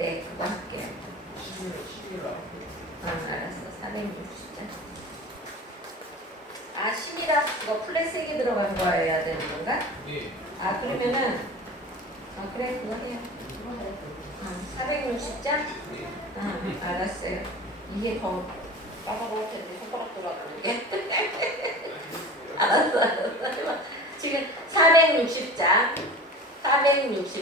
네, 그거 할게요. 알았어. 460장. 아, 10이라 그거 플랫 3개 들어간 거여야 되는 건가? 네. 아, 그러면은 그래, 그거 해요. 460장? 알았어요. 이게 더 까다로울 텐데 손가락 돌아가는 게. 알았어. 지금 460장 찬양하겠습니다.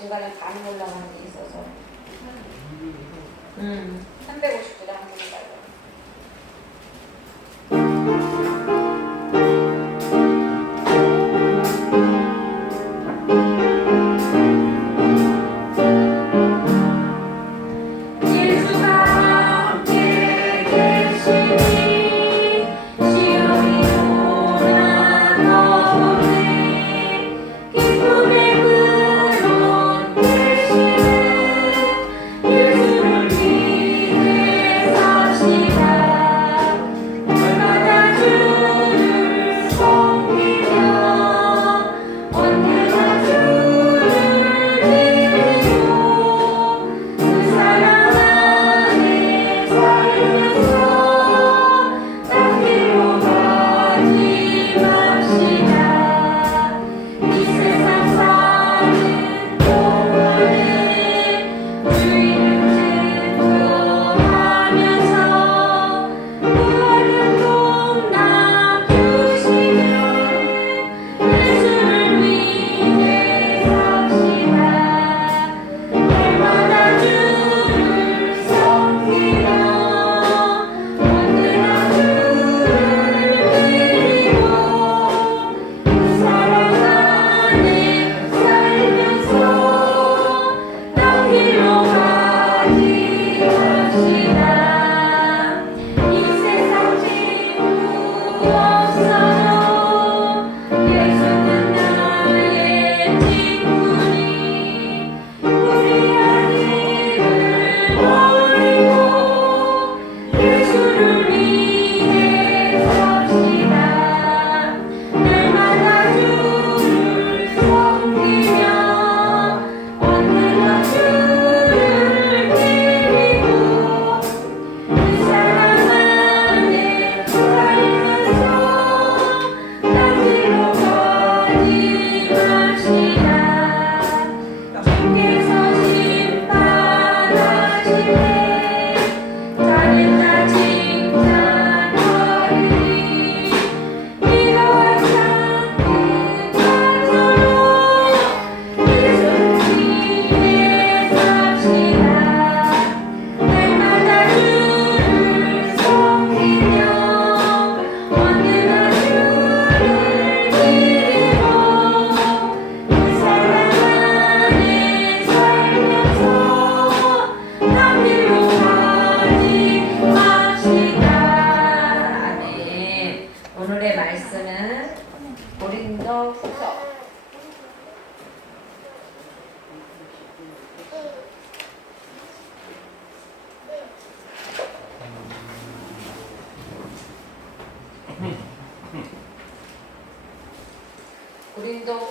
중간에 반응 올라가는 게 있어서 359장 한번 해봐요. 예수를 위해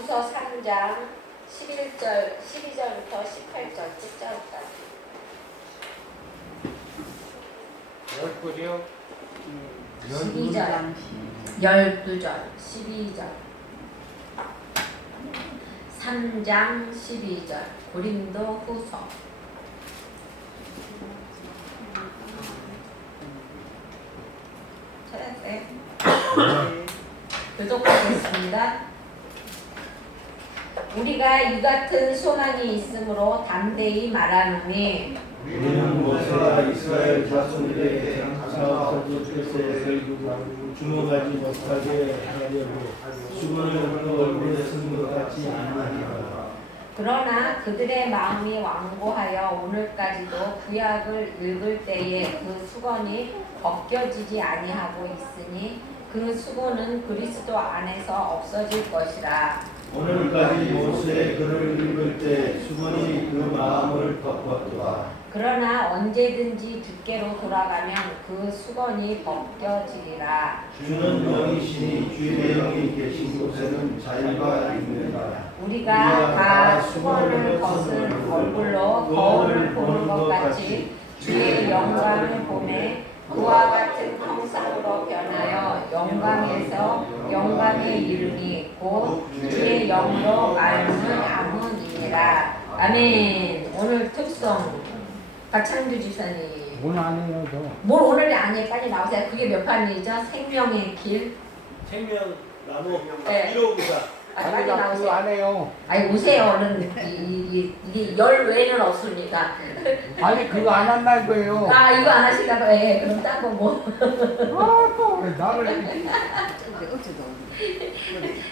후서 3장 11절, 12절부터 18절 끝자락까지. 10글이요? 12절, 12절, 12절, 3장 12절, 고린도 후서. 찾았어요? 교독하겠습니다. 우리가 이 같은 소망이 있으므로 담대히 말하노니 우리는 모세가 이스라엘 자손에게 장사하고 뜻에 주목하지 못하게 하려고 수건을 그 얼굴에 쓴 것 같지 않으니라. 그러나 그들의 마음이 완고하여 오늘까지도 구약을 읽을 때에 그 수건이 벗겨지지 아니하고 있으니 그 수건은 그리스도 안에서 없어질 것이라. 오늘까지 모세의 글을 읽을 때 수건이 그 마음을 덮었도다. 그러나 언제든지 주께로 돌아가면 그 수건이 벗겨지리라. 주는 영이시니 주의 영이 계신 곳에는 자유가 있느니라. 우리가 다 수건을 벗은 얼굴로 거울을 보는 것 같이 주의 영광을 보매 그와 같은 형상으로 변하여 영광에서 영광에 이르니 곧 주의 영으로 말씀을 담으니라. 아멘. 오늘 특송 박창규 지사님. 오늘 안 해요, 저. 뭘 오늘이 아니에요. 빨리 나오세요. 그게 몇 판이죠? 생명의 길. 생명 나무 네. 1호부사. 빨리 그거 나오세요. 안 해요. 아니 오세요. 얼른. 이게 열 외에는 없습니다. 아니, 그거 안 한다는 거예요. 아 이거 안 하실까 봐요. 예, 그럼 딴 거 뭐. 아, 또 왜 나를.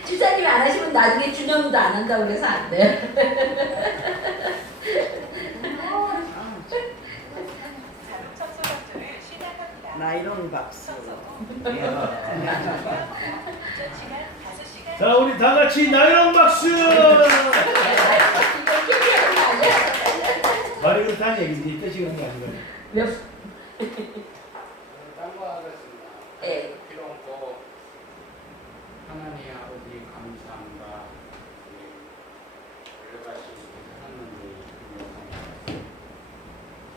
집사님이 안 하시면 나중에 준영도 안 한다고 그래서 안 돼요. 나이론 박수. 자, 우리 다 같이 나영 박수. 말이 그렇다는 얘기지. 뜻이 그런 거 아니고. 몇? 딴거 하겠습니다. 예. 필요 없고, 하나님 아버지 감사합니다. 올려가시고 하나님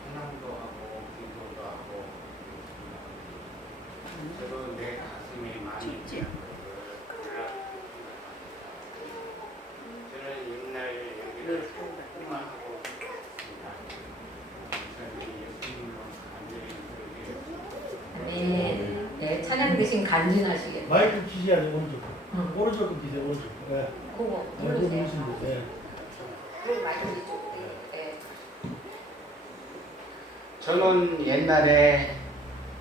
찬양도 하고, 기도도 하고, 저도 내 가슴에 많이 저는 옛날 여기를 조금만 하고 있습니다. 저희 예수님으로 간절히 아멘. 네, 찬양 대신 간증하시겠다. 마이크 키지 않아요, 오른쪽. 응. 오른쪽 거 키세요, 오른쪽. 네. 그거 네, 그거 누르세요. 누르시면 돼요. 네. 그리고 마이크 이쪽. 네. 저는 옛날에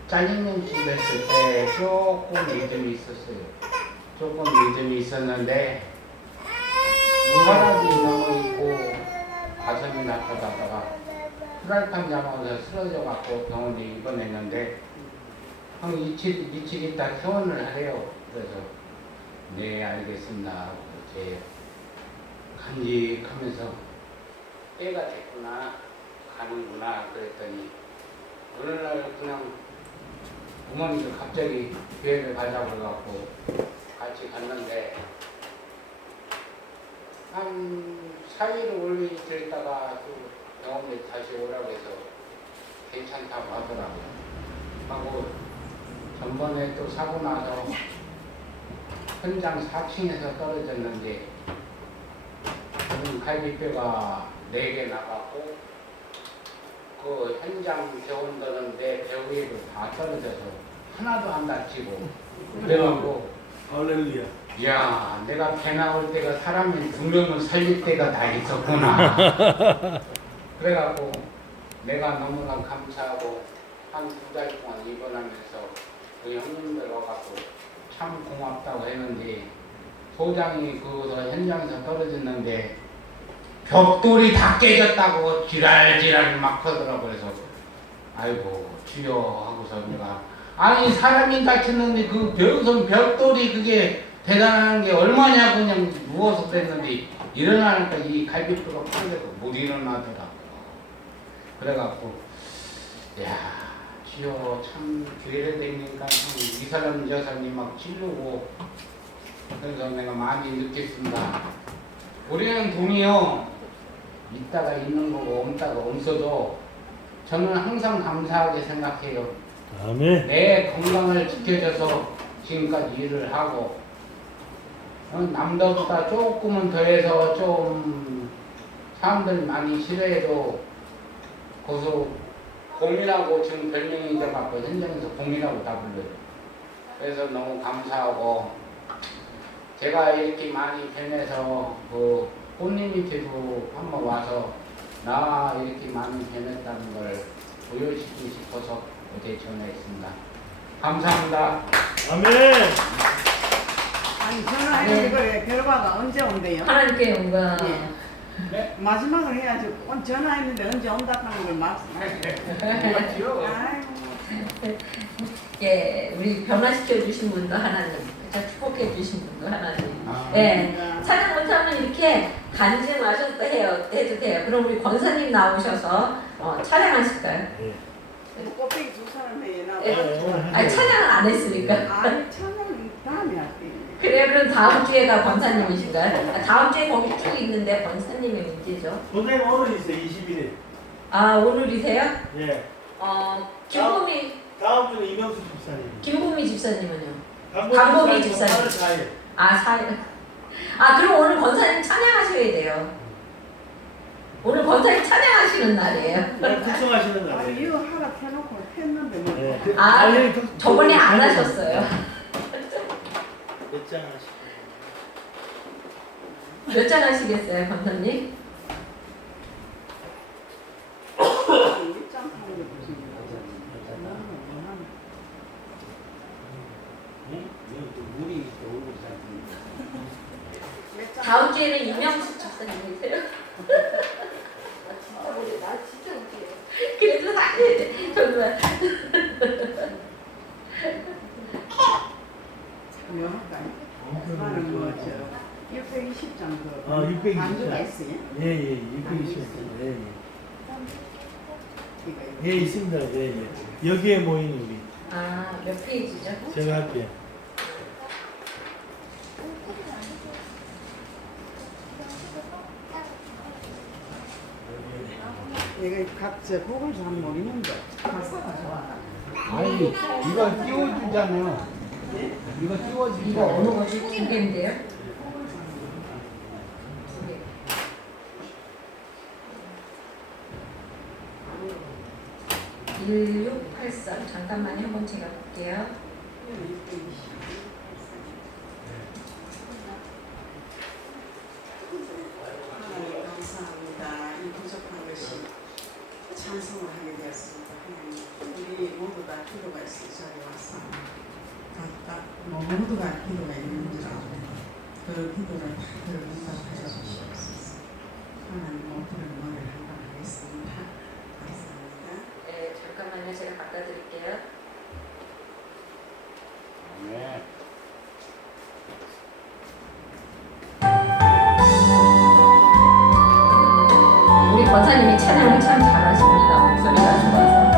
짜장면 집 했을 때 조금 믿음이 있었어요. 조금 믿음이 있었는데 혈압이 너무 있고 가슴이 나타나다가 프라이팬 잡아서 쓰러져 갖고 병원에 입원했는데 형 이틀 있다 퇴원을 하래요. 그래서 네 알겠습니다. 이렇게 간직하면서 때가 됐구나 가는구나 그랬더니 어느 날 그냥 부모님들 갑자기 교회를 가자고 해갖고 같이 갔는데 한 4일 5일 있다가 또 병원에 다시 오라고 해서 괜찮다고 하더라고요. 하고 전번에 또 사고 나서 현장 4층에서 떨어졌는데 갈비뼈가 4개 나갔고 그 현장 병원 가는데 배 위에도 다 떨어져서 하나도 안 다치고 그래갖고 할렐루야. 야 내가 배 나올 때가 사람이 2명을 살릴 때가 다 있었구나. 그래갖고 내가 너무나 감사하고 한 2달 동안 입원하면서 그 형님들 와갖고 참 고맙다고 했는데 소장이 그 현장에서 떨어졌는데 벽돌이 다 깨졌다고 지랄지랄 막 하더라고. 그래서 아이고 주여 하고서 내가 아니 사람이 다쳤는데 그 벽돌이 그게 대단한 게 얼마냐고 그냥 누워서 그랬는데 일어나니까 이 갈비뼈가 풀려서 못 일어나더라고. 그래갖고 야 주여 참 교회를 다니니까 이 사람 저 사람이 막 찌르고 그래서 내가 많이 느꼈습니다. 우리는 돈이요 있다가 있는 거고 없다가 없어도 저는 항상 감사하게 생각해요. 아멘. 내 건강을 지켜줘서 지금까지 일을 하고 남들보다 조금은 더해서 좀 사람들 많이 싫어해도 거기서 곰이라고 지금 별명이 돼갖고 현장에서 곰이라고 다 불러요. 그래서 너무 감사하고 제가 이렇게 많이 변해서 그 꽃님 밑에도 한번 와서 나 이렇게 많이 변했다는 걸 보여주고 싶어서 어제 전화했습니다. 감사합니다. 아멘. 아니 전화했는데 그래 결과가 언제 온대요? 하나님께 온 거야. 예. 마지막을 해야지. 전화했는데 언제 온다는 걸 말씀하세요. 맞죠? 아이고. 예, 우리 변화시켜 주신 분도 하나님, 그쵸? 축복해 주신 분도 하나님. 아, 예, 찬양 못하면 이렇게 간증하셔도 해도 돼요. 그럼 우리 권사님 나오셔서 찬양하실까요? 예. 꽃배기 두 사람 해 나. 예. 아니 찬양은 안 했으니까. 아니 찬양 다음에 할게. 그래요. 그럼 다음 주에가 권사님이신가요? 다음 주에 거기 쭉 있는데 권사님의 문제죠. 선생님 오늘 있어요. 21일. 아 오늘이세요? 예. 김보미 다음 주는 이명수 집사님. 김보미 집사님은요? 강보미 강보미 집사님. 집사님. 4일. 아 4일. 아 그럼 오늘 권사님 찬양하셔야 돼요. 오늘 권사님 찬양하시는 날이에요. 오늘 특성하시는 아 날이에요. 이거 하라 해놓고 했는데 뭐. 네. 아 저번에 안 하셨어요. 몇장 하시고. 몇 장 하시겠어요, 권사님? 일장 하는 게 무슨 일이야? 물이 너무 다음 주에는 이명숙 집사님이세요? 나 진짜 웃겨요. 그래도 사실 정말 명확하게. 나는 뭐저 620장 그 620장. 반주가 있어요. 예예. 620장. 예. 이거 예 있습니다. 예 예. 여기에 모인 우리. 몇 페이지죠? 제가 할게요. 내가 각자 곡을 잘 모르는데 가사가 좋아. 아니 이거 띄워주잖아요. 이거 띄워주죠. 이거 어느 것이 두 개인데요? 두 개. 1683 잠깐만요. 한번 제가 볼게요. 하나님 감사합니다. 이 부족한 것이 찬송을 하게 되었습니다. 하나님, 우리 모두 다 기도가 있을 자리에 와서 각각 모두가 기도가 있는 줄 알고 그 기도를 다 응답하여 주시옵소서. 하나님 모두를 머리를 한번 하겠습니다. 감사합니다. 네, 잠깐만요. 제가 바꿔드릴게요. 네. 우리 권사님이 찬양을 참 잘하십니다. 목소리가 좋아서.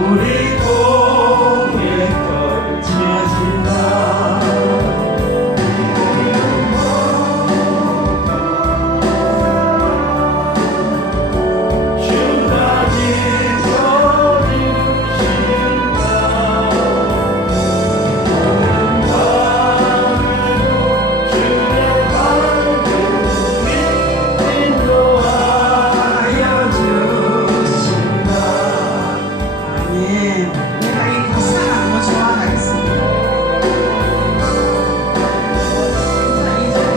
우리 공에 걸쳐진다. 주가 지켜주신다. 주의 밝은 인도하여 주신다. 아멘. 내가 이 가사가 너무 좋아하겠습니다. 자, 2절에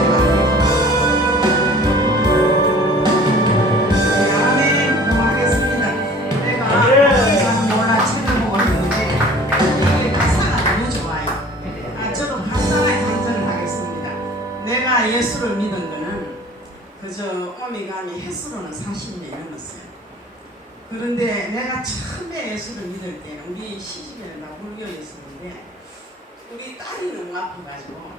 아멘. 고맙겠습니다. 내가 어디서는 몰라 책을 보고 있는데 이게 가사가 너무 좋아요. 저도 간단하게 간절을 하겠습니다. 내가 예수를 믿은 거는 그저 오미감이 횟수로는 40년 넘었어요. 그런데 내가 처음에 예수를 믿을 때는 우리 시집에는 다 불교에 있었는데 우리 딸이 너무 아파가지고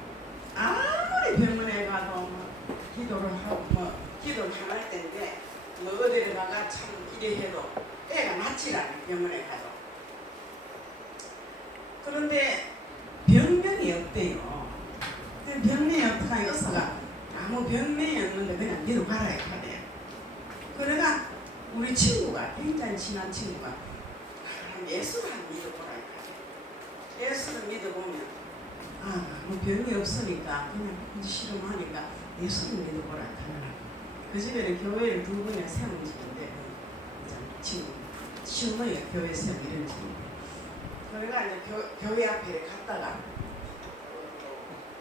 아무리 병원에 가도 뭐 기도를 하고 뭐 기도를 할 때인데 뭐 어디를 가가 참 이래 해도 애가 낫질 않아 병원에 가도. 그런데 병명이 없대요. 그 병명이 없다가 의사가 아무 병명이 없는데 그냥 니도 가라 이렇게. 그래가 우리 친구가 굉장히 친한 친구가 예수를 한 믿어보라 이렇게. 예수를 믿어보면 뭐 병이 없으니까 그냥 실험하니까 예수를 믿어보라 이렇게. 그 집에는 교회를 두 번이나 세운 집인데 친구 시어머니가 교회 세운 이런 집인데 그래가 이제 교회 앞에 갔다가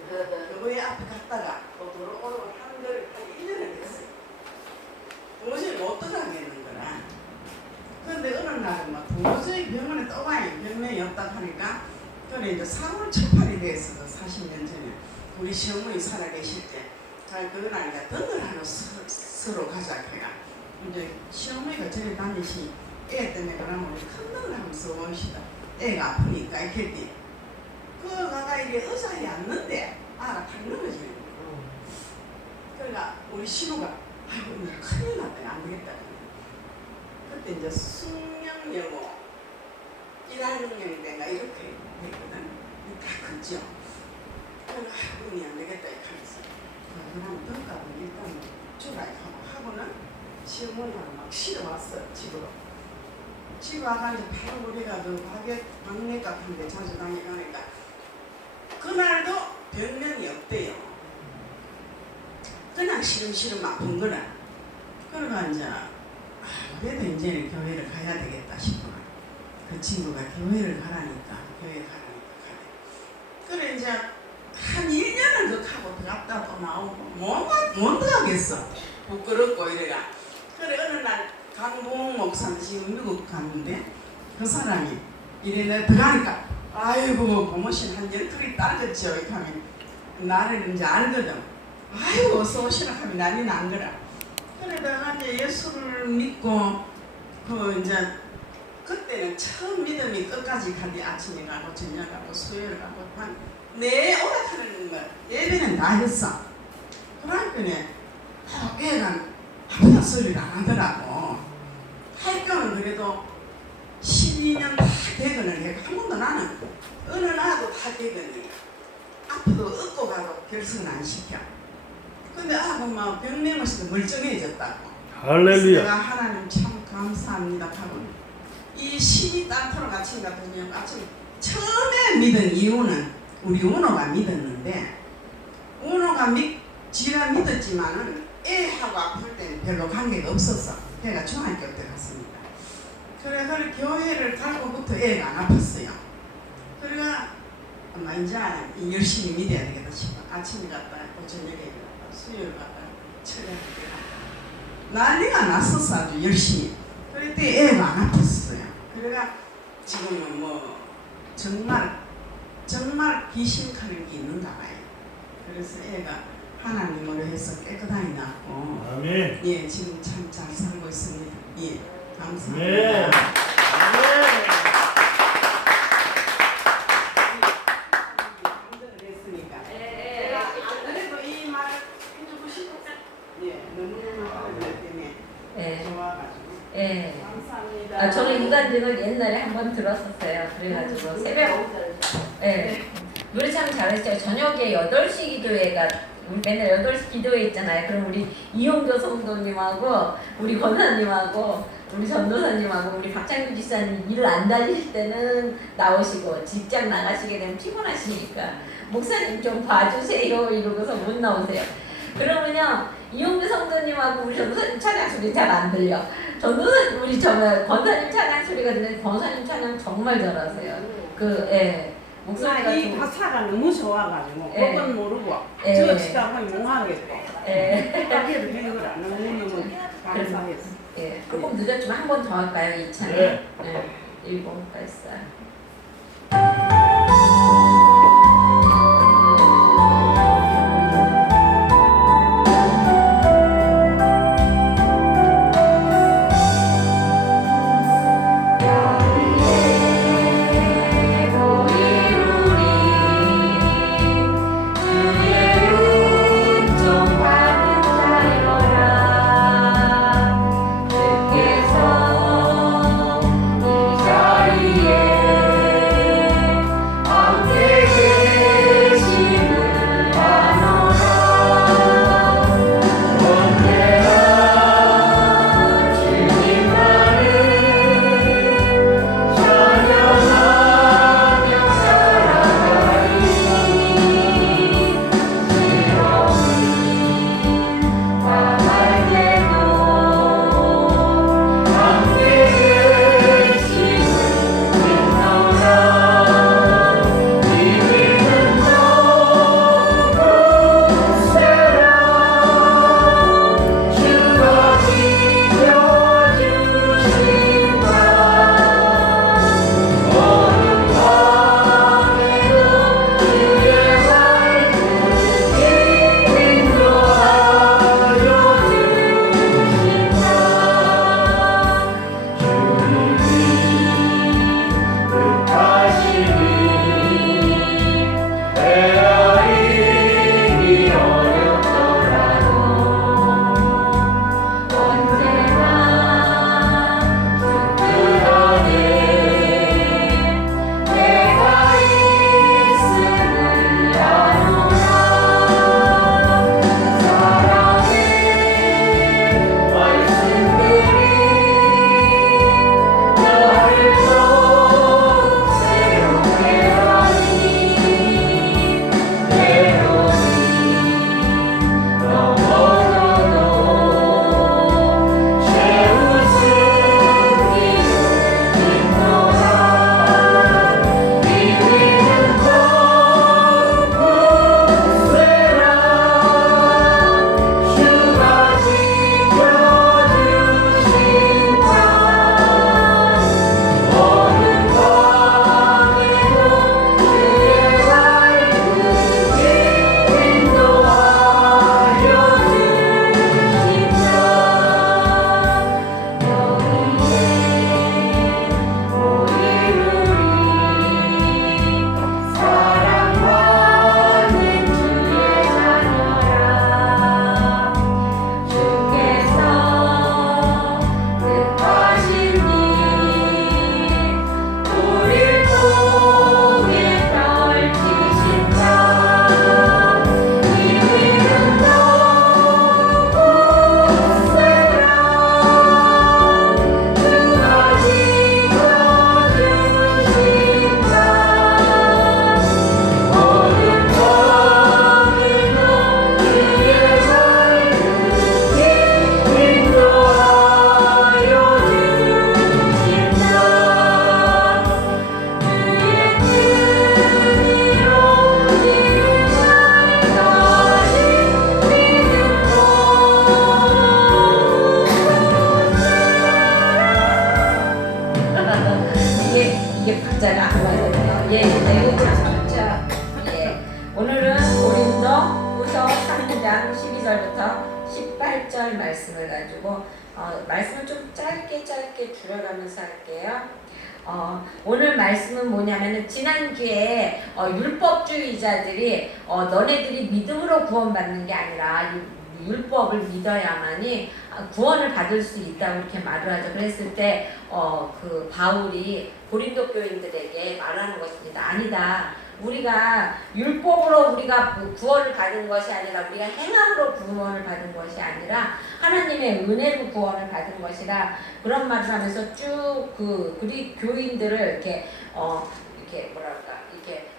교회 앞에 갔다가 또 도로 한 거를 한 1년을 됐어요. 도저히 못 들어가겠는 거라. 그런데 어느 날은 막 도저히 병원에 또 가요. 병명이 없다 하니까 그래 이제 4월 초팔이 됐어. 40년 전에 우리 시어머니 살아계실 때 그날 이제 등을 하나 서로 가자 해가 이제 시어머니가 저리 다니시 애 때문에 그러면 우리 큰 등을 한번 써봅시다. 애가 아프니까 이렇게 그거 가가 이게 의자에 앉는데 아가 탁 넘어지는 거예요. 그러니까 우리 신우가 아이고 큰일 났다 안 되겠다. 그때 이제 숙명여고 1학년 때가 이렇게 됐거든. 다 컸죠. 그래서 아이고 안 되겠다 이렇게 하면서 그럼 던가고 일단 주라 하고는 시어머니랑 막 실어 왔어 집으로. 집 와가지고 바로 우리가 그 박내과 같은데 자주 다니니까 그날도 병명이 없대요. 그냥 시름시름 아픈 거라. 그러고 이제 그래도 이제는 교회를 가야 되겠다 싶어. 그 친구가 교회를 가라니까 가래. 그래 이제 한 1년을 더 하고 들어갔다 또 나오고 못 들어가겠어. 부끄럽고 이래가. 그래 어느 날 강봉 목사는 지금 미국 갔는데 그 사람이 이래 내가 들어가니까 아이고 고모신 한 열둘이 따졌죠. 이렇게 하면 나를 이제 알거든. 아이고 어서 오시라 하면 난리 난 거라. 그래 내가 이제 예수를 믿고 그 이제 그때는 처음 믿음이 끝까지 가디 아침에 가고 저녁 가고 수요일 가고 내 오락하는 거 예배는 다 했어. 그러니까 애가 아프다 소리를 안 하더라고. 학교는 그래도 12년 다 대근을 해. 한 번도 나는 어느 나도 다 대근이 아프도 얻고 가도 결승은 안 시켜. 근데 막 병명 없이도 멀쩡해졌다고. 할렐루야. 내가 하나님 참 감사합니다 하고 이 신이 땅터로 아침 같으면 아침 처음에 믿은 이유는 우리 운호가 믿었는데 운호가 지가 믿었지만은 애하고 아플 때는 별로 관계가 없었어. 애가 중학교 때 갔습니다. 그래 교회를 갈고부터 애가 안 아팠어요. 그래가 이제 열심히 믿어야 되겠다 싶어. 아침에 갔다 또 저녁에 갔다 수요일 갔다 철야에 갔다 난리가 났었어. 아주 열심히. 그때 애가 안 아팠어요. 그래가 지금은 뭐 정말 귀신 가는 게 있는가 봐요. 그래서 애가 하나님으로 해서 깨끗하게 낫고 아멘. 예 지금 참 잘 살고 있습니다. 예 감사합니다. 네. 감정을 했으니까 제가 그래도 이 말을 해주고 싶었어요. 예 너무너무 하나님 때문에 예. 좋아가지고 예. 감사합니다. 저는 인간등을 옛날에 한번 들었었어요. 그래가지고 새벽 예. 노래 참 잘했어요. 저녁에 8시 기도회가 우리 맨날 8시 기도회 있잖아요. 그럼 우리 이용도 성도님하고 우리 권사님하고 우리 전도사님하고 우리 박창규 지사님 일을 안 다니실 때는 나오시고 직장 나가시게 되면 피곤하시니까 목사님 좀 봐주세요 이러고서 못 나오세요. 그러면요 이용규 성도님하고 우리 전도사님 찬양 소리 잘 안 들려. 전도사님 우리 권사님 찬양 소리가 들리는데 권사님 찬양 정말 잘하세요. 목소리가 이 좀 가사가 너무 좋아가지고 예. 그건 모르고 예. 저 치다 보니 몽하겠고 예. 여기에도 되는 걸 안 너무 감사했어. 조금 늦었지만 한 번 더 할까요 이 찬양? 네. 1084. 오늘은 고린도 후서 3장 12절부터 18절 말씀을 가지고 말씀을 좀 짧게 줄여가면서 할게요. 오늘 말씀은 뭐냐면은 지난주에 율법주의자들이 너네들이 믿음으로 구원받는 게 아니라 율법을 믿어야만이 구원을 받을 수 있다고 이렇게 말을 하죠. 그랬을 때 그 바울이 고린도 교인들에게 말하는 것입니다. 아니다. 우리가 율법으로 우리가 구원을 받은 것이 아니라 우리가 행함으로 구원을 받은 것이 아니라 하나님의 은혜로 구원을 받은 것이라 그런 말을 하면서 쭉 그리 교인들을 이렇게 이렇게 뭐랄까 이렇게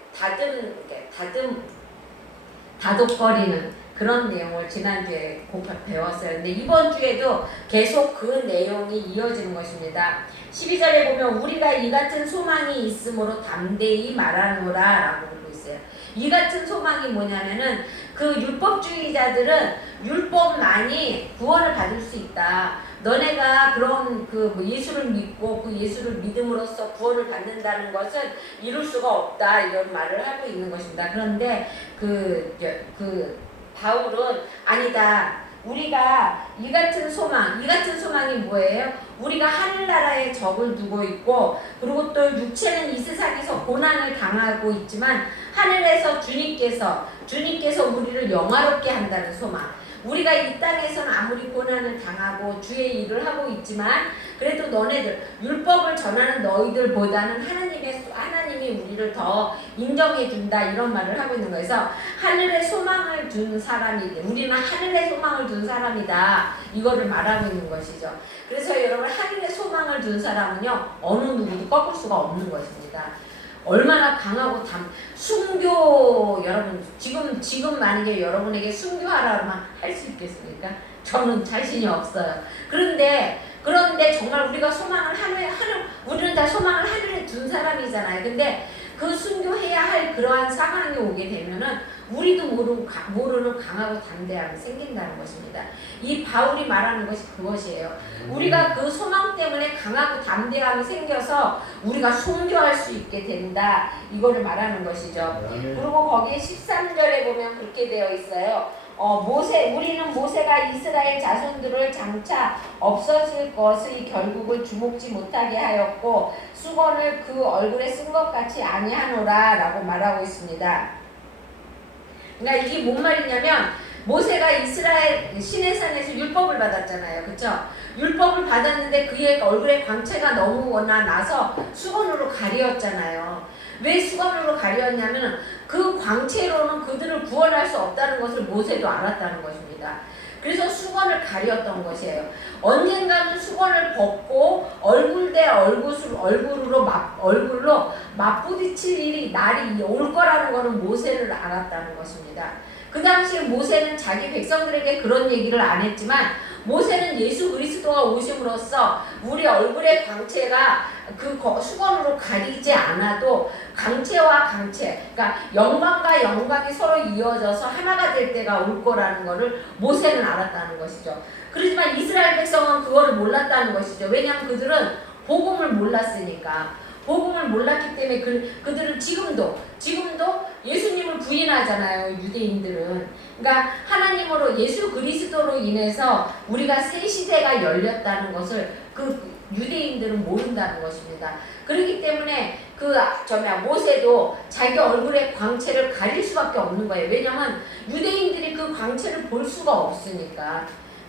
다독거리는 그런 내용을 지난주에 배웠어요. 근데 이번 주에도 계속 그 내용이 이어지는 것입니다. 12절에 보면 우리가 이 같은 소망이 있으므로 담대히 말하노라 라고 그러고 있어요. 이 같은 소망이 뭐냐면은 그 율법주의자들은 율법만이 구원을 받을 수 있다. 너네가 그런 뭐 예수를 믿고 그 예수를 믿음으로써 구원을 받는다는 것은 이룰 수가 없다. 이런 말을 하고 있는 것입니다. 그런데 그 바울은 아니다. 우리가 이 같은 소망이 뭐예요? 우리가 하늘나라에 적을 두고 있고 그리고 또 육체는 이 세상에서 고난을 당하고 있지만 하늘에서 주님께서 우리를 영화롭게 한다는 소망. 우리가 이 땅에서는 아무리 고난을 당하고 주의 일을 하고 있지만 그래도 너네들 율법을 전하는 너희들보다는 하나님이 우리를 더 인정해 준다 이런 말을 하고 있는 거에서 하늘에 소망을 둔 사람이 우리는 하늘에 소망을 둔 사람이다 이거를 말하고 있는 것이죠. 그래서 여러분 하늘에 소망을 둔 사람은요 어느 누구도 꺾을 수가 없는 것입니다. 얼마나 강하고 순교 여러분 지금 만약에 여러분에게 순교하라면 할 수 있겠습니까? 저는 자신이 없어요. 그런데 정말 우리가 소망을 우리는 다 소망을 하늘에 둔 사람이잖아요. 근데 그 순교해야 할 그러한 상황이 오게 되면은 우리도 모르는 강하고 담대함이 생긴다는 것입니다. 이 바울이 말하는 것이 그것이에요. 우리가 그 소망 때문에 강하고 담대함이 생겨서 우리가 순교할 수 있게 된다. 이거를 말하는 것이죠. 그리고 거기에 13절에 보면 그렇게 되어 있어요. 우리는 모세가 이스라엘 자손들을 장차 없어질 것의 결국을 주목지 못하게 하였고 수건을 그 얼굴에 쓴 것 같이 아니하노라 라고 말하고 있습니다. 그러니까 이게 뭔 말이냐면 모세가 이스라엘 시내산에서 율법을 받았잖아요. 그렇죠? 율법을 받았는데 그의 얼굴에 광채가 너무나 나서 수건으로 가렸잖아요. 왜 수건으로 가렸냐면 그 광채로는 그들을 구원할 수 없다는 것을 모세도 알았다는 것입니다. 그래서 수건을 가렸던 것이에요. 언젠가는 수건을 벗고 얼굴 대 얼굴로 맞부딪힐 날이 올 거라는 것은 모세를 알았다는 것입니다. 그 당시에 모세는 자기 백성들에게 그런 얘기를 안 했지만 모세는 예수 그리스도가 오심으로써 우리 얼굴의 광채가 그 수건으로 가리지 않아도 강체와 강체, 그러니까 영광과 영광이 서로 이어져서 하나가 될 때가 올 거라는 것을 모세는 알았다는 것이죠. 그렇지만 이스라엘 백성은 그거를 몰랐다는 것이죠. 왜냐하면 그들은 복음을 몰랐으니까. 복음을 몰랐기 때문에 그들은 지금도 예수님을 부인하잖아요. 유대인들은. 그러니까 하나님으로 예수 그리스도로 인해서 우리가 새 시대가 열렸다는 것을 그 유대인들은 모른다는 것입니다. 그렇기 때문에 모세도 자기 얼굴의 광채를 가릴 수밖에 없는 거예요. 왜냐하면 유대인들이 그 광채를 볼 수가 없으니까.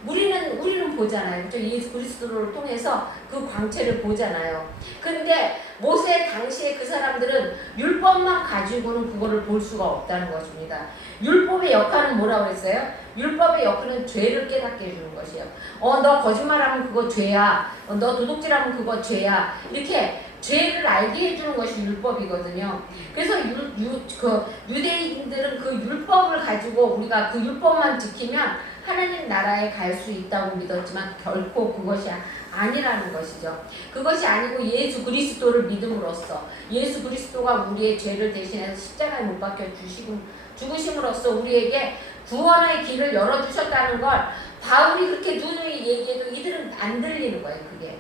우리는 보잖아요. 그렇죠? 예수 그리스도를 통해서 그 광채를 보잖아요. 근데 모세 당시에 그 사람들은 율법만 가지고는 그거를 볼 수가 없다는 것입니다. 율법의 역할은 뭐라고 했어요? 율법의 역할은 죄를 깨닫게 해주는 것이에요. 너 거짓말하면 그거 죄야. 너 도둑질하면 그거 죄야. 이렇게 죄를 알게 해주는 것이 율법이거든요. 그래서 유대인들은 그 율법을 가지고 우리가 그 율법만 지키면 하나님 나라에 갈 수 있다고 믿었지만 결코 그것이 아니라는 것이죠. 그것이 아니고 예수 그리스도를 믿음으로써 예수 그리스도가 우리의 죄를 대신해서 십자가에 못 박혀 죽으심으로써 우리에게 구원의 길을 열어주셨다는 걸 바울이 그렇게 누누이 얘기해도 이들은 안 들리는 거예요. 그게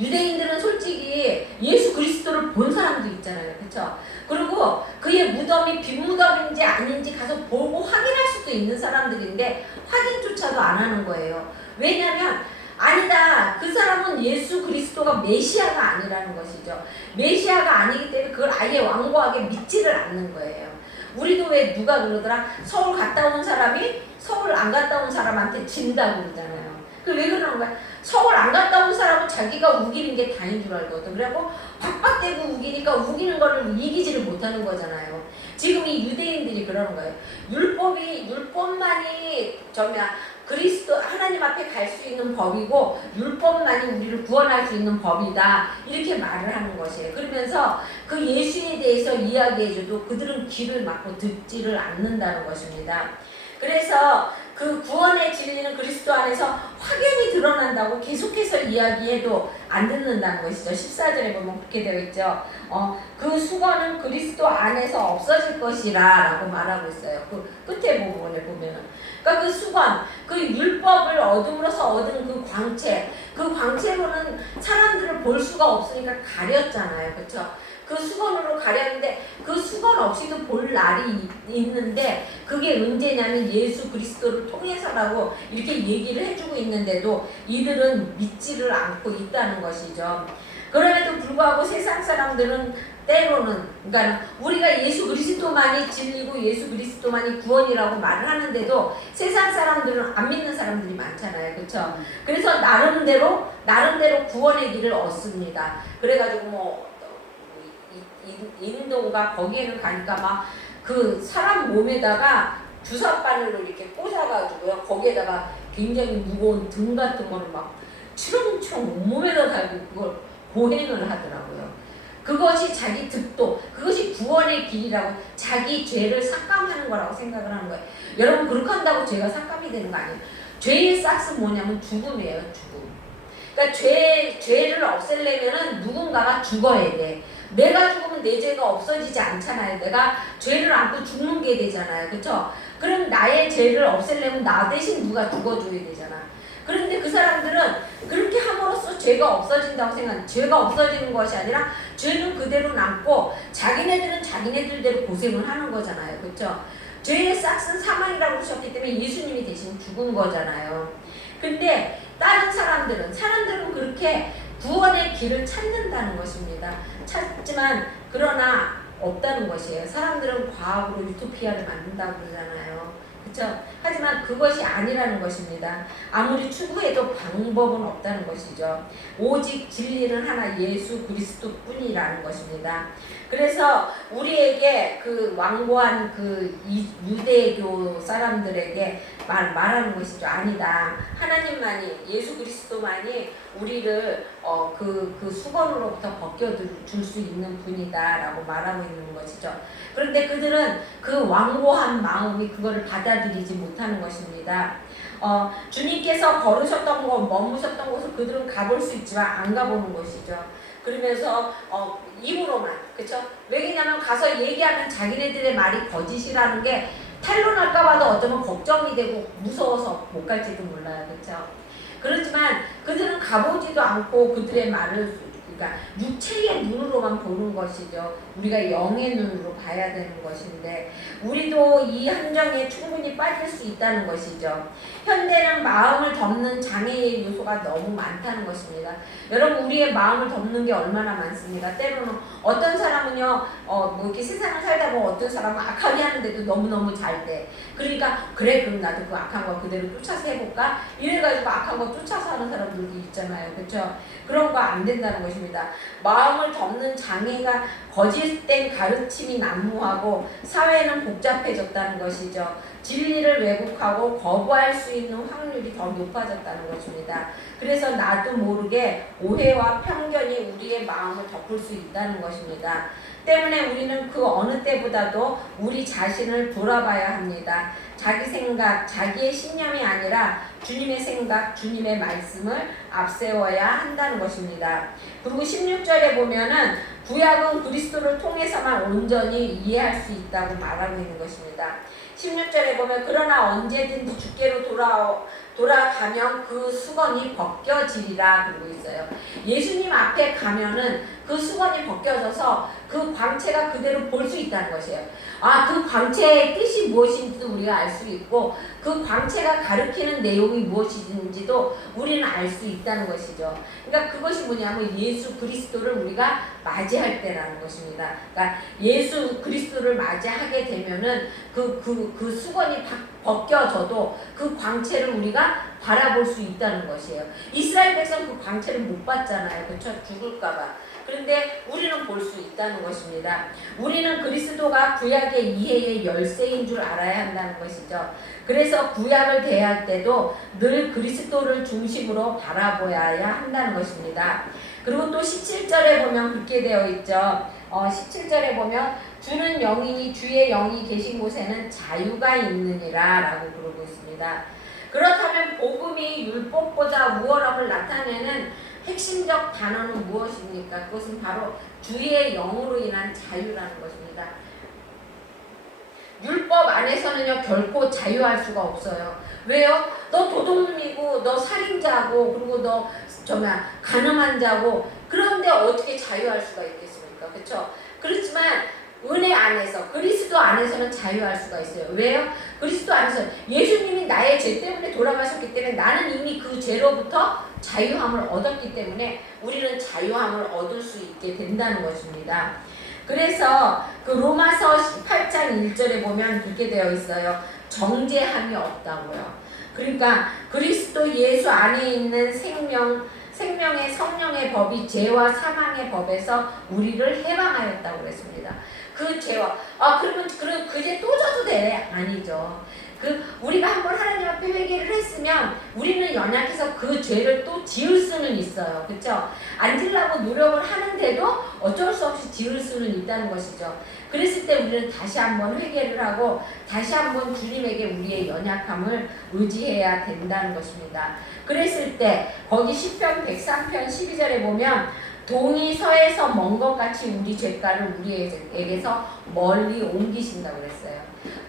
유대인들은 솔직히 예수 그리스도를 본 사람도 있잖아요. 그렇죠? 그리고 그의 무덤이 빈무덤인지 아닌지 가서 보고 확인할 수도 있는 사람들인데 확인조차도 안 하는 거예요. 왜냐하면 아니다. 그 사람은 예수 그리스도가 메시아가 아니라는 것이죠. 메시아가 아니기 때문에 그걸 아예 완고하게 믿지를 않는 거예요. 우리도 왜 누가 그러더라? 서울 갔다 온 사람이 서울 안 갔다 온 사람한테 진다고 그러잖아요. 그 왜 그러는 거야? 서울 안 갔다 온 사람은 자기가 우기는 게 다인 줄 알거든. 그래갖고 박박대고 우기니까 우기는 거를 이기지를 못하는 거잖아요. 지금 이 유대인들이 그러는 거예요. 율법만이 그리스도 하나님 앞에 갈 수 있는 법이고 율법만이 우리를 구원할 수 있는 법이다. 이렇게 말을 하는 것이에요. 그러면서 그 예수님에 대해서 이야기해줘도 그들은 귀를 막고 듣지를 않는다는 것입니다. 그래서 그 구원의 진리는 그리스도 안에서 확연히 드러난다고 계속해서 이야기해도 안 듣는다는 것이죠. 14절에 보면 그렇게 되어 있죠. 그 수건은 그리스도 안에서 없어질 것이라 라고 말하고 있어요. 그 끝에 부분에 보면은. 그러니까 그 수건, 그 율법을 얻음으로써 얻은 그 광채로는 사람들을 볼 수가 없으니까 가렸잖아요. 그렇죠? 그 수건으로 가렸는데 그 수건 없이도 볼 날이 있는데 그게 언제냐면 예수 그리스도를 통해서라고 이렇게 얘기를 해주고 있는데도 이들은 믿지를 않고 있다는 것이죠. 그럼에도 불구하고 세상 사람들은 때로는 그러니까 우리가 예수 그리스도만이 진리고 예수 그리스도만이 구원이라고 말을 하는데도 세상 사람들은 안 믿는 사람들이 많잖아요. 그렇죠? 그래서 나름대로 구원의 길을 얻습니다. 그래가지고 인도가 거기에는 가니까 막 그 사람 몸에다가 주사바늘로 이렇게 꽂아가지고요. 거기에다가 굉장히 무거운 등 같은 거를 막 치렁치렁 온몸에다 달고 그걸 보행을 하더라고요. 그것이 자기 득도, 그것이 구원의 길이라고 자기 죄를 삭감하는 거라고 생각을 하는 거예요. 여러분 그렇게 한다고 죄가 삭감이 되는 거 아니에요. 죄의 싹은 뭐냐면 죽음이에요. 죽음. 그러니까 죄를 없애려면은 누군가가 죽어야 돼. 내가 죽으면 내 죄가 없어지지 않잖아요. 내가 죄를 안고 죽는 게 되잖아요. 그렇죠? 그럼 나의 죄를 없애려면 나 대신 누가 죽어줘야 되잖아. 그런데 그 사람들은 그렇게 함으로써 죄가 없어진다고 생각해요. 죄가 없어지는 것이 아니라 죄는 그대로 남고 자기네들은 자기네들대로 고생을 하는 거잖아요. 그렇죠? 죄의 싹은 사망이라고 그러셨기 때문에 예수님이 대신 죽은 거잖아요. 근데 다른 사람들은 그렇게 구원의 길을 찾는다는 것입니다. 찾지만 그러나 없다는 것이에요. 사람들은 과학으로 유토피아를 만든다고 그러잖아요. 그렇죠? 하지만 그것이 아니라는 것입니다. 아무리 추구해도 방법은 없다는 것이죠. 오직 진리는 하나 예수 그리스도뿐이라는 것입니다. 그래서 우리에게 그 완고한 그 유대교 사람들에게 말하는 것이죠. 아니다. 하나님만이 예수 그리스도만이 우리를 그 수건으로부터 벗겨줄 수 있는 분이다라고 말하고 있는 것이죠. 그런데 그들은 그 완고한 마음이 그거를 받아들이지 못하는 것입니다. 주님께서 걸으셨던 곳, 머무셨던 곳을 그들은 가볼 수 있지만 안 가보는 것이죠. 그러면서 입으로만, 그렇죠? 왜냐면 가서 얘기하면 자기네들의 말이 거짓이라는 게 탄로날까봐도 어쩌면 걱정이 되고 무서워서 못 갈지도 몰라요. 그렇죠? 그렇지만 그들은 가보지도 않고 그들의 말을 그러니까 육체의 눈으로만 보는 것이죠. 우리가 영의 눈으로 봐야 되는 것인데 우리도 이 함정에 충분히 빠질 수 있다는 것이죠. 현대는 마음을 덮는 장애의 요소가 너무 많다는 것입니다. 여러분 우리의 마음을 덮는 게 얼마나 많습니까? 때로는 어떤 사람은요 뭐 이렇게 세상을 살다 보면 어떤 사람은 악하게 하는데도 너무너무 잘 돼. 그러니까 그래 그럼 나도 그 악한 거 그대로 쫓아서 해볼까? 이래가지고 악한 거 쫓아서 하는 사람들도 있잖아요. 그렇죠? 그런 거 안 된다는 것입니다. 마음을 덮는 장애가 거짓된 가르침이 난무하고 사회는 복잡해졌다는 것이죠. 진리를 왜곡하고 거부할 수 있는 확률이 더 높아졌다는 것입니다. 그래서 나도 모르게 오해와 편견이 우리의 마음을 덮을 수 있다는 것입니다. 때문에 우리는 그 어느 때보다도 우리 자신을 돌아봐야 합니다. 자기 생각, 자기의 신념이 아니라 주님의 생각, 주님의 말씀을 앞세워야 한다는 것입니다. 그리고 16절에 보면은 구약은 그리스도를 통해서만 온전히 이해할 수 있다고 말하고 있는 것입니다. 16절에 보면 그러나 언제든지 주께로 돌아가면 그 수건이 벗겨지리라 그러고 있어요. 예수님 앞에 가면은 그 수건이 벗겨져서 그 광채가 그대로 볼 수 있다는 것이에요. 그 광채의 뜻이 무엇인지도 우리가 알 수 있고 그 광채가 가리키는 내용이 무엇인지도 우리는 알 수 있다는 것이죠. 그러니까 그것이 뭐냐면 예수 그리스도를 우리가 맞이할 때라는 것입니다. 그러니까 예수 그리스도를 맞이하게 되면은 그 수건이 벗겨져도 그 광채를 우리가 바라볼 수 있다는 것이에요. 이스라엘 백성 그 광채를 못 봤잖아요. 그렇죠? 죽을까봐. 그런데 우리는 볼 수 있다는 것입니다. 우리는 그리스도가 구약의 이해의 열쇠인 줄 알아야 한다는 것이죠. 그래서 구약을 대할 때도 늘 그리스도를 중심으로 바라보아야 한다는 것입니다. 그리고 또 17절에 보면 그렇게 되어 있죠. 17절에 보면 주는 영이니 주의 영이 계신 곳에는 자유가 있느니라 라고 그러고 있습니다. 그렇다면 복음이 율법보다 우월함을 나타내는 핵심적 단어는 무엇입니까? 그것은 바로 주의 영으로 인한 자유라는 것입니다. 율법 안에서는요 결코 자유할 수가 없어요. 왜요? 너 도둑놈이고 너 살인자고 그리고 너 가늠한 자고 그런데 어떻게 자유할 수가 있겠습니까? 그렇죠? 그렇지만 은혜 안에서 그리스도 안에서는 자유할 수가 있어요. 왜요? 그리스도 안에서 예수님이 나의 죄 때문에 돌아가셨기 때문에 나는 이미 그 죄로부터 자유함을 얻었기 때문에 우리는 자유함을 얻을 수 있게 된다는 것입니다. 그래서 그 로마서 18장 1절에 보면 그렇게 되어 있어요. 정죄함이 없다고요. 그러니까 그리스도 예수 안에 있는 생명의 성령의 법이 죄와 사망의 법에서 우리를 해방하였다고 그랬습니다. 그 죄와 그러면 그 죄 또 져도 돼? 아니죠. 우리가 한번 하나님 앞에 회개를 했으면 우리는 연약해서 그 죄를 또 지을 수는 있어요. 그렇죠? 안 지으려고 노력을 하는데도 어쩔 수 없이 지을 수는 있다는 것이죠. 그랬을 때 우리는 다시 한번 회개를 하고 다시 한번 주님에게 우리의 연약함을 의지해야 된다는 것입니다. 그랬을 때 거기 시편 103편 12절에 보면 동이 서에서 먼 것 같이 우리 죄가를 우리에게서 멀리 옮기신다고 그랬어요.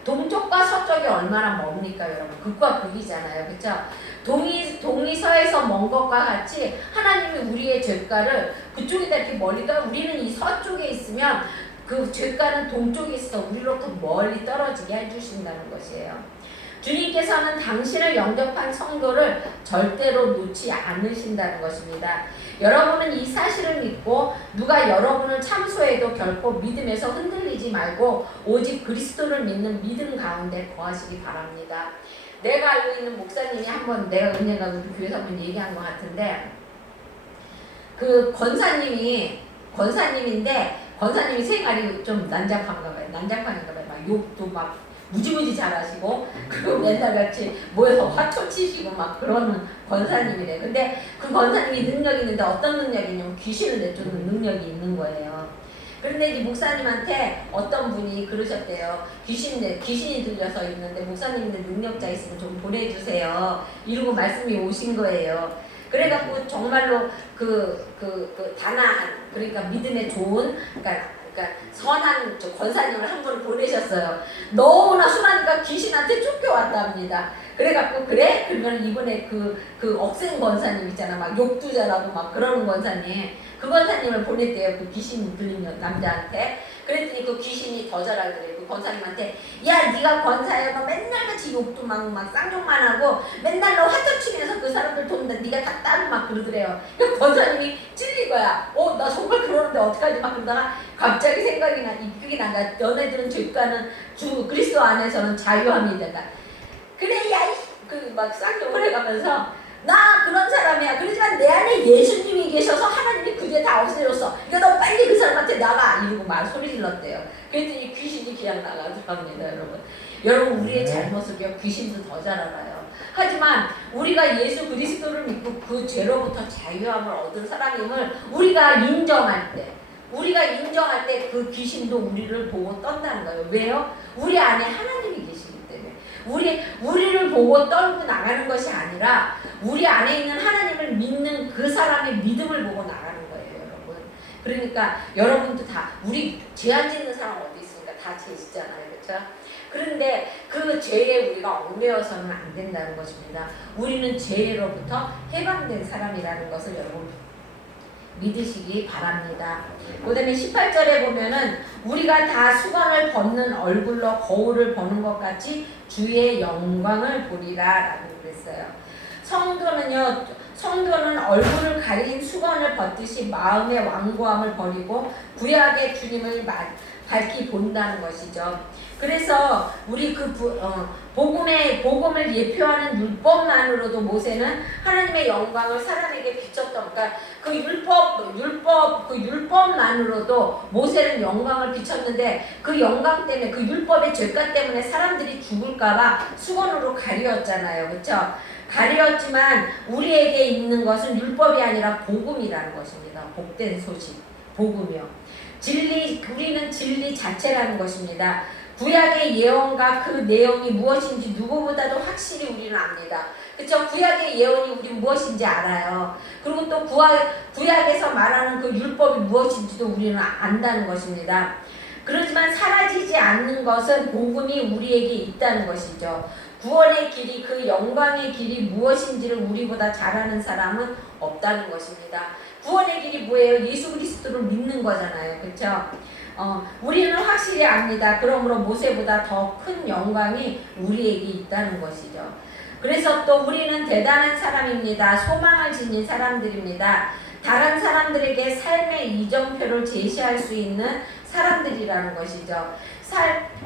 동쪽과 서쪽이 얼마나 멉니까 여러분? 극과 극이잖아요. 그렇죠? 동이 서에서 먼 것과 같이 하나님이 우리의 죄가를 그쪽에다 이렇게 멀리 우리는 이 서쪽에 있으면 그 죄가는 동쪽에 있어 우리로부터 멀리 떨어지게 해주신다는 것이에요. 주님께서는 당신을 영접한 성도를 절대로 놓지 않으신다는 것입니다. 여러분은 이 사실을 믿고 누가 여러분을 참소해도 결코 믿음에서 흔들리지 말고 오직 그리스도를 믿는 믿음 가운데 거하시기 바랍니다. 내가 알고 있는 목사님이 한번 내가 은혜가 우리 교회에서 한번 얘기한 것 같은데 그 권사님인데 권사님이 생활이 좀 난잡한가 봐요. 막 욕도 막 무지무지 잘하시고 그리고 맨날 같이 모여서 화초 치시고 막 그러는 권사님이래. 근데 그 권사님이 능력이 있는데 어떤 능력이냐면 귀신을 내쫓는 능력이 있는 거예요. 그런데 이제 목사님한테 어떤 분이 그러셨대요. 귀신이 들려서 있는데 목사님인데 능력자 있으면 좀 보내주세요. 이러고 말씀이 오신 거예요. 그래갖고 정말로 단아한 그러니까 믿음에 좋은 그러니까 선한 권사님을 한 분을 보내셨어요. 너무나 순하니까 귀신한테 쫓겨왔답니다. 그래갖고 그래? 그러면 이번에 그 억센 권사님 있잖아. 막 욕도 잘하고 막 그러는 권사님. 그 권사님을 보냈대요. 그 귀신 들린 남자한테. 그랬더니 그 귀신이 더 잘하더래요. 그 권사님한테 야 네가 권사야. 너 맨날 같이 욕도 막 쌍욕만 하고 맨날 너 화투 치면서 그 사람들 돕는다. 네가 다 따로 막 그러더래요. 그 권사님이 찔린 거야. 나 정말 그러는데 어떡하지 막 그러다가 갑자기 생각이 입국이 난다. 너네들은 죄가는 주 그리스도 안에서는 자유함이 된다. 그래 야 막 쌍욕을 해가면서 나 그런 사람이야. 그렇지만 내 안에 예수님이 계셔서 하나님이 그 죄 다 없애줬어. 그러니까 너 빨리 그 사람한테 나가 이러고 막 소리 질렀대요. 그랬더니 귀신이 그냥 나가더랍니다. 여러분 우리의 잘못을 귀신도 더 잘 알아요. 하지만 우리가 예수 그리스도를 믿고 그 죄로부터 자유함을 얻은 사람임을 우리가 인정할 때 그 귀신도 우리를 보고 떤다는 거예요. 왜요? 우리 안에 하나님이 계시기 때문에. 우리를 보고 떨고 나가는 것이 아니라 우리 안에 있는 하나님을 믿는 그 사람의 믿음을 보고 나가는 거예요, 여러분. 그러니까 여러분도 다 우리 죄 안 짓는 사람 어디 있습니까? 다 죄지잖아요, 그렇죠? 그런데 그 죄에 우리가 얽매여서는 안 된다는 것입니다. 우리는 죄로부터 해방된 사람이라는 것을 여러분 믿으시기 바랍니다. 그 다음에 18절에 보면은 우리가 다 수건을 벗는 얼굴로 거울을 보는 것 같이 주의 영광을 보리라 라고 그랬어요. 성도는 얼굴을 가린 수건을 벗듯이 마음의 완고함을 버리고 구약의 주님을 밝히 본다는 것이죠. 그래서 우리 복음을 예표하는 율법만으로도 모세는 하나님의 영광을 사람에게 비쳤던, 그러니까 그 율법만으로도 모세는 영광을 비쳤는데 그 영광 때문에, 그 율법의 죄가 때문에 사람들이 죽을까봐 수건으로 가리었잖아요. 그렇죠? 가리었지만 우리에게 있는 것은 율법이 아니라 복음이라는 것입니다. 복된 소식, 복음이요. 우리는 진리 자체라는 것입니다. 구약의 예언과 그 내용이 무엇인지 누구보다도 확실히 우리는 압니다. 그렇죠? 구약의 예언이 우리 무엇인지 알아요. 그리고 또 구약에서 말하는 그 율법이 무엇인지도 우리는 안다는 것입니다. 그렇지만 사라지지 않는 것은 복음이 우리에게 있다는 것이죠. 구원의 길이, 그 영광의 길이 무엇인지를 우리보다 잘 아는 사람은 없다는 것입니다. 구원의 길이 뭐예요? 예수 그리스도를 믿는 거잖아요. 그렇죠? 우리는 확실히 압니다. 그러므로 모세보다 더 큰 영광이 우리에게 있다는 것이죠. 그래서 또 우리는 대단한 사람입니다. 소망을 지닌 사람들입니다. 다른 사람들에게 삶의 이정표를 제시할 수 있는 사람들이라는 것이죠.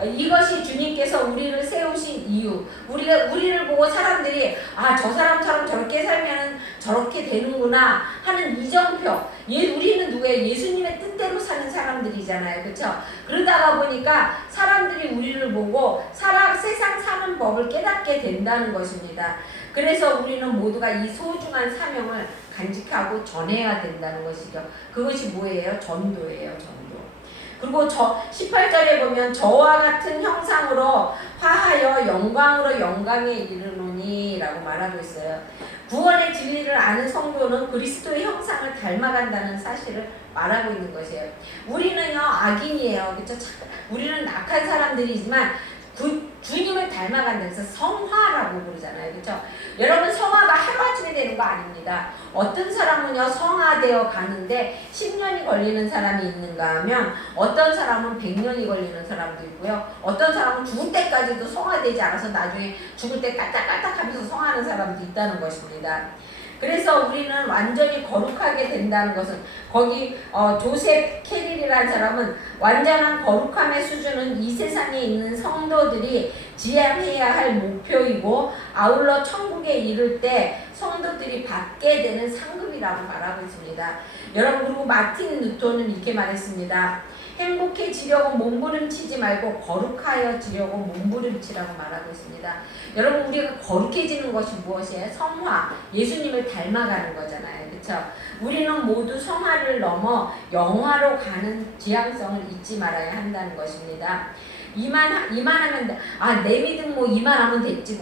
이것이 주님께서 우리를 세우신 이유. 우리를 보고 사람들이 저 사람처럼 저렇게 살면 저렇게 되는구나 하는 이정표. 우리는 누구예요? 예수님의 뜻대로 사는 사람들이잖아요. 그렇죠? 그러다가 보니까 사람들이 우리를 보고 세상 사는 법을 깨닫게 된다는 것입니다. 그래서 우리는 모두가 이 소중한 사명을 간직하고 전해야 된다는 것이죠. 그것이 뭐예요? 전도예요. 전도. 그리고 18절에 보면 저와 같은 형상으로 화하여 영광으로 영광에 이르노니 라고 말하고 있어요. 구원의 진리를 아는 성도는 그리스도의 형상을 닮아간다는 사실을 말하고 있는 것이에요. 우리는요 악인이에요. 그렇죠? 우리는 악한 사람들이지만 주님을 닮아간다 해서 성화라고 부르잖아요. 그렇죠? 여러분, 성화가 하루아침에 되는 거 아닙니다. 어떤 사람은요 성화되어 가는데 10년이 걸리는 사람이 있는가 하면 어떤 사람은 100년이 걸리는 사람도 있고요. 어떤 사람은 죽을 때까지도 성화되지 않아서 나중에 죽을 때 까딱까딱하면서 성하는 사람도 있다는 것입니다. 그래서 우리는 완전히 거룩하게 된다는 것은, 거기 조셉 캐릴이라는 사람은 완전한 거룩함의 수준은 이 세상에 있는 성도들이 지향해야 할 목표이고 아울러 천국에 이를 때 성도들이 받게 되는 상급이라고 말하고 있습니다. 여러분, 그리고 마틴 루터는 이렇게 말했습니다. 행복해지려고 몸부림치지 말고 거룩하여지려고 몸부림치라고 말하고 있습니다. 여러분, 우리가 거룩해지는 것이 무엇이에요? 성화, 예수님을 닮아가는 거잖아요. 그렇죠? 우리는 모두 성화를 넘어 영화로 가는 지향성을 잊지 말아야 한다는 것입니다. 이만하면 내 믿음 이만하면 됐지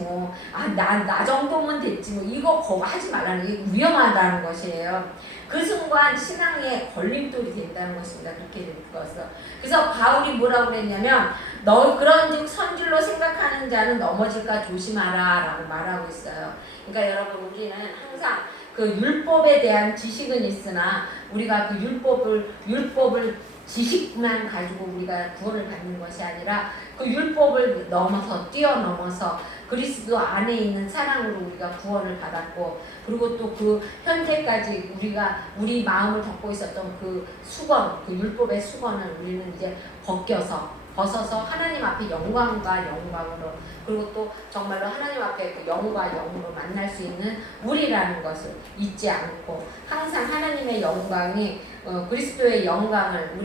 나 정도면 됐지 이거 하지 말라는 게 위험하다는 것이에요. 그 순간 신앙에 걸림돌이 된다는 것입니다. 그렇게 될 것은. 그래서 바울이 뭐라고 그랬냐면 너 그런즉 선줄로 생각하는 자는 넘어질까 조심하라 라고 말하고 있어요. 그러니까 여러분, 우리는 항상 그 율법에 대한 지식은 있으나 우리가 그 율법을 지식만 가지고 우리가 구원을 받는 것이 아니라 그 율법을 뛰어넘어서 그리스도 안에 있는 사랑으로 우리가 구원을 받았고, 그리고 또 그 현재까지 우리 마음을 덮고 있었던 그 수건, 그 율법의 수건을 우리는 이제 벗어서 하나님 앞에 영광과 영광으로, 그리고 또 정말로 하나님 앞에 그 영과 영으로 만날 수 있는 우리라는 것을 잊지 않고 항상 하나님의 영광이 그리스도의 영광을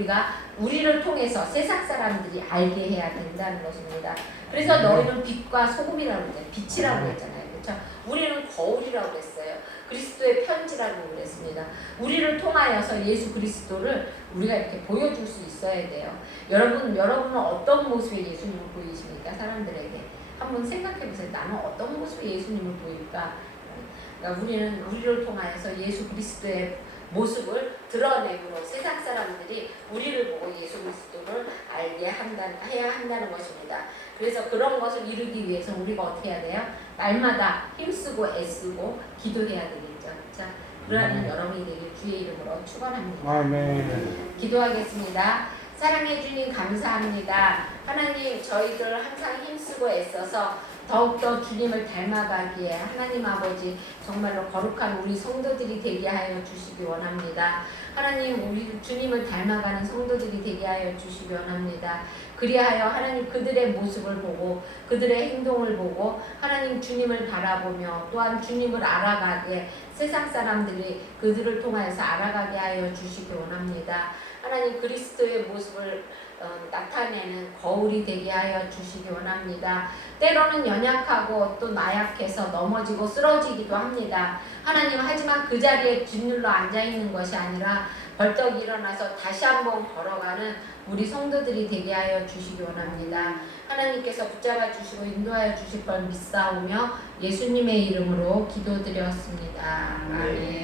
우리를 통해서 세상 사람들이 알게 해야 된다는 것입니다. 그래서 너희는 빛과 소금이라고 그랬잖아요. 빛이라고 그랬잖아요. 그렇죠? 우리는 거울이라고 그랬어요. 그리스도의 편지라고 그랬습니다. 우리를 통하여서 예수 그리스도를 우리가 이렇게 보여줄 수 있어야 돼요. 여러분은 어떤 모습의 예수님을 보이십니까? 사람들에게 한번 생각해 보세요. 나는 어떤 모습의 예수님을 보일까? 그러니까 우리는 우리를 통하여서 예수 그리스도의 모습을 드러내므로 세상 사람들이 우리를 보고 예수 그리스도를 알게 해야 한다는 것입니다. 그래서 그런 것을 이루기 위해서 우리가 어떻게 해야 돼요? 날마다 힘쓰고 애쓰고 기도해야 되겠죠. 자, 그러한 여러분이 되길 주의 이름으로 축원합니다. 아멘. 기도하겠습니다. 사랑해 주님 감사합니다. 하나님 저희들 항상 힘쓰고 애써서 더욱더 주님을 닮아가기에 하나님 아버지 정말로 거룩한 우리 성도들이 되게 하여 주시기 원합니다. 하나님 우리 주님을 닮아가는 성도들이 되게 하여 주시기 원합니다. 그리하여 하나님 그들의 모습을 보고 그들의 행동을 보고 하나님 주님을 바라보며 또한 주님을 알아가게 세상 사람들이 그들을 통하여서 알아가게 하여 주시기 원합니다. 하나님 그리스도의 모습을 나타내는 거울이 되게 하여 주시기 원합니다. 때로는 연약하고 또 나약해서 넘어지고 쓰러지기도 합니다. 하나님 하지만 그 자리에 짓눌러 앉아있는 것이 아니라 벌떡 일어나서 다시 한번 걸어가는 우리 성도들이 되게 하여 주시기 원합니다. 하나님께서 붙잡아 주시고 인도하여 주실 걸 믿사오며 예수님의 이름으로 기도드렸습니다. 아멘.